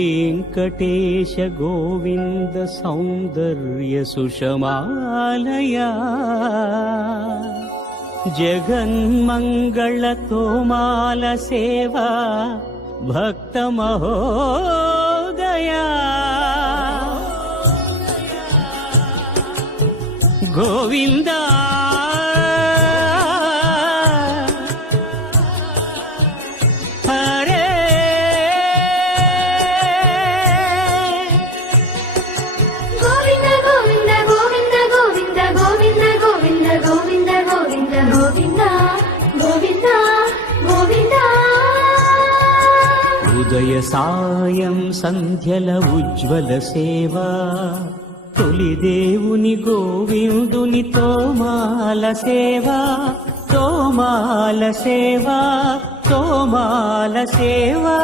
वेङ्कटेश गोविन्द सौन्दर्य सुषमालया जगन्मङ्गल तोमाल सेवा भक्त महोदया गोविन्दा ఉదయ సాయం సంధ్యల ఉజ్వల సేవా తొలి దేవుని గోవిందుని తోమాల సేవా తోమాల సేవా తోమాల సేవా